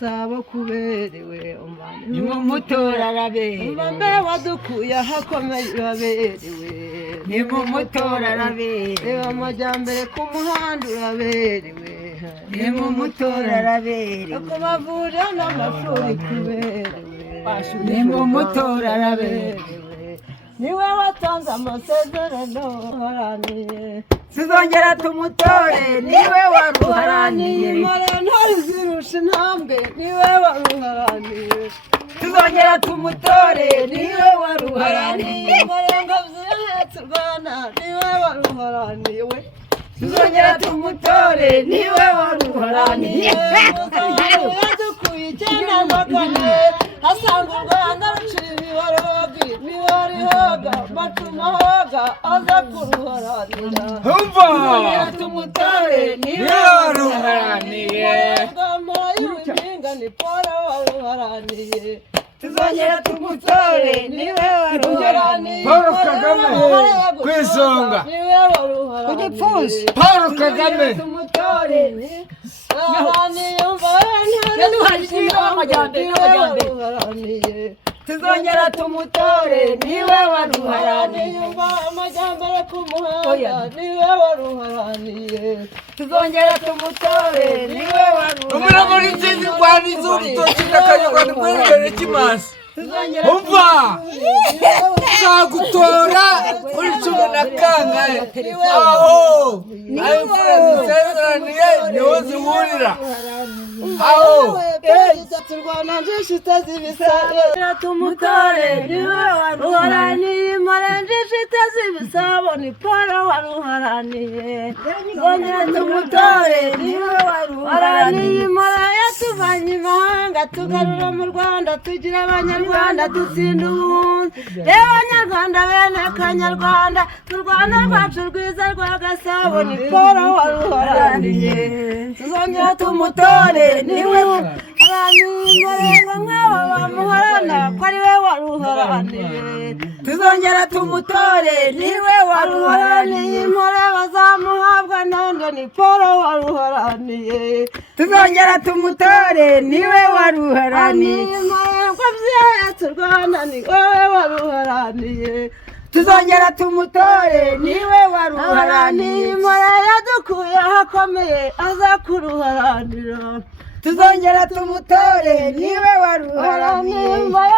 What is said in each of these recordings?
Gasabo kuberewe nimumutora araberewe umame wadukuye ahakomeye uraberewe nimumutora araberewe amajyambere ku muhanda uraberewe nimumutora araberewe ku mavuriro n'amashuri kuberewe nimumutora araberewe niwe watanze amasezerano uharaniye tuzongera tumutore niwe waruharaniye ntari zirusha intambwe niwe waruharaniye tuzongera tumutore niwe waruharaniye marenga zihetse u Rwanda niwe waruharaniye we tuzongera tumutore niwe waruharaniye yadukuye icyenda na kane asanga u Rwanda rucira imiborogi miborihoga macumahoga aza kuruharanira tuzongera tumutore niwe waruharaniye y'urukinga ni Paul waruharaniye tuzongera tumutore niwe waruharaniye Paul Kagame ku isonga ku gipfunsi Paul Kagame tumutore yaduhaye amajyambere tuzongera tumutore niwe waruharaniye amajyambere ku muhanda niwe waruharaniye tuzongera tumutore niwe umira muri nzizi rwanda izuru toki n'akanyarwanda rw'imbere cy'imasi umva nzagutora kuri 10 aho ayo mfurezi zisezeraniye niho zihurira aho turwana njishita z'ibisabo tumutore niwe waruharaniye mara njishita z'ibisabo ni Paul waruharaniye tuzongera tumutore niwe waruharaniye mara yatuvanye imahanga tugarura mu Rwanda tugira abanyarwanda dutsinda ubunzi reba abanyarwanda bene kanyarwanda turwana rwacu rwiza rwa Gasabo ni Paul waruharaniye tuzongera tumutore niwe barenga nk'abo bamuharana ko ari we waruharaniye tuzongera tumutore niwe waruharaniye impore bazamuhabwa nande ni Paul waruharaniye tuzongera tumutore niwe waruharaniye impore byahetse u Rwanda ni wowe waruharaniye tuzongera tumutore niwe waruharaniye impore yadukuye ahakomeye aza kuruharanira tuzongera tumutore niwe waruharaniye impore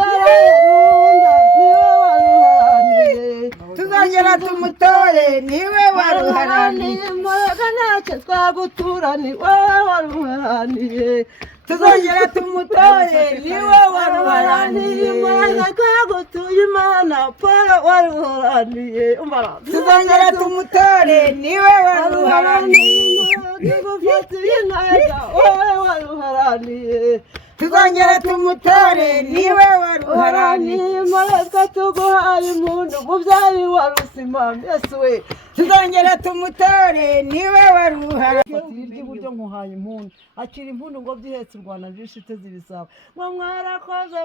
yararunda niwe waruharaniye tuzongera tumutore niwe waruharaniye impore ntacyo twagutura ni wowe waruharaniye tuzongera tumutore niwe waruharaniye impore twagutuye Imana Paul waruharaniye tuzongera tumutore niwe waruharaniye tugufatiye intego wowe waruharaniye tuzongera tumutore niwe waruharaniye impore tuguhaye impundu mubyeyi wa Rusima mbese we tuzongera tumutore niwe waruharaniye iburyo nkuhaye impundu akira impundu ngo byihetse u Rwanda njishite z'ibisabo ngo mwarakoze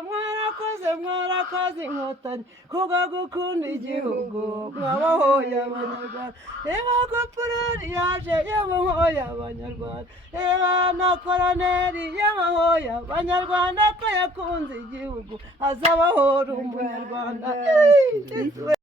inkotanyi kubwo gukunda igihugu mwabahoye abanyarwanda reba ko Purari yaje yabahoye abanyarwanda reba na Koroneri yabahoye abanyarwanda ko yakunze igihugu azabahora umunyarwanda